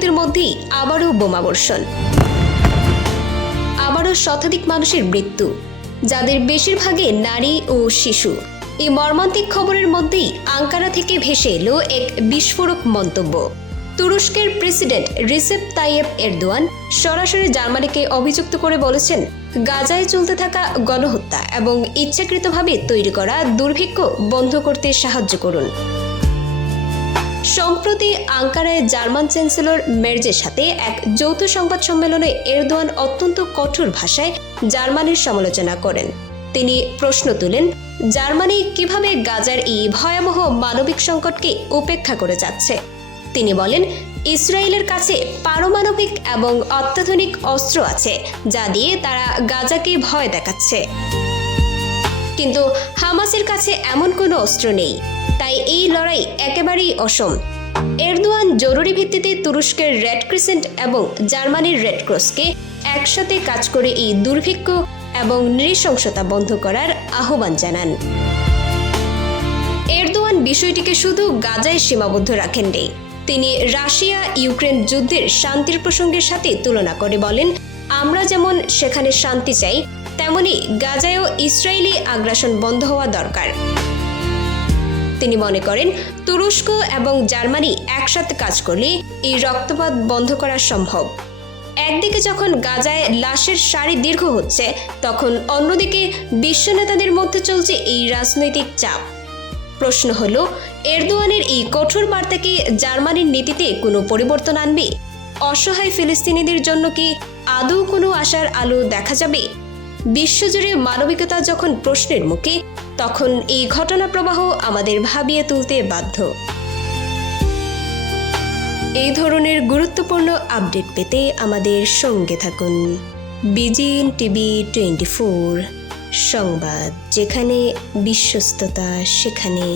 বিরতির মধ্যেই আবারও বোমাবর্ষণ, আবারও শতাধিক মানুষের মৃত্যু, যাদের বেশিরভাগই নারী ও শিশু। এই মর্মান্তিক খবরের মধ্যেই আঙ্কারা থেকে ভেসে এলো এক বিস্ফোরক মন্তব্য। তুরস্কের প্রেসিডেন্ট রিসেপ তাইয়েপ এরদোয়ান সরাসরি জার্মানিকে অভিযুক্ত করে বলেছেন, গাজায় চলতে থাকা গণহত্যা এবং ইচ্ছাকৃতভাবে তৈরি করা দুর্ভিক্ষ বন্ধ করতে সাহায্য করুন। সম্প্রতি আঙ্কারায় জার্মান চ্যান্সেলর মের্জের সাথে এক যৌথ সংবাদ সম্মেলনে এরদোয়ান অত্যন্ত কঠোর ভাষায় জার্মানির সমালোচনা করেন। তিনি প্রশ্ন তুলেন, জার্মানি কিভাবে গাজার এই ভয়াবহ মানবিক সংকটকে উপেক্ষা করে যাচ্ছে। তিনি বলেন, ইসরায়েলের কাছে পারমাণবিক এবং অত্যাধুনিক অস্ত্র আছে, যা দিয়ে তারা গাজাকে ভয় দেখাচ্ছে, কিন্তু হামাসের কাছে এমন কোনো অস্ত্র নেই, তাই এই লড়াই একেবারেই অসম। এরদোয়ান জরুরি ভিত্তিতে তুরস্কের রেড ক্রিসেন্ট এবং জার্মানির রেড ক্রসকে একসাথে কাজ করে এই দুর্ভিক্ষ এবং নৃশংসতা বন্ধ করার আহ্বান জানান। এরদোয়ান বিষয়টিকে শুধু গাজায় সীমাবদ্ধ রাখেননি। তিনি রাশিয়া ইউক্রেন যুদ্ধের শান্তির প্রসঙ্গের সাথে তুলনা করে বলেন, আমরা যেমন সেখানে শান্তি চাই, তেমনি গাজায়ও ইসরায়েলি আগ্রাসন বন্ধ হওয়া দরকার। তিনি মনে করেন, তুরস্ক এবং জার্মানি একসাথে কাজ করলে এই রক্তপাত বন্ধ করা সম্ভব। একদিকে যখন গাজায় লাশের সারি দীর্ঘ হচ্ছে, তখন অন্যদিকে বিশ্ব নেতাদের মধ্যে চলছে এই রাজনৈতিক চাপ। প্রশ্ন হলো, এরদোয়ানের এই কঠোর বার্তা কি জার্মানির নীতিতে কোনো পরিবর্তন আনবে? অসহায় ফিলিস্তিনিদের জন্য কি আদৌ কোনো আশার আলো দেখা যাবে? বিশ্বজুড়ে মানবিকতা যখন প্রশ্নের মুখে, তখন এই ঘটনা প্রবাহ আমাদের ভাবিয়ে তুলতে বাধ্য। এই ধরনের গুরুত্বপূর্ণ আপডেট পেতে আমাদের সঙ্গে থাকুন। বিজিএন টিভি 24 সংবাদ, যেখানে বিশ্বস্ততা সেখানে।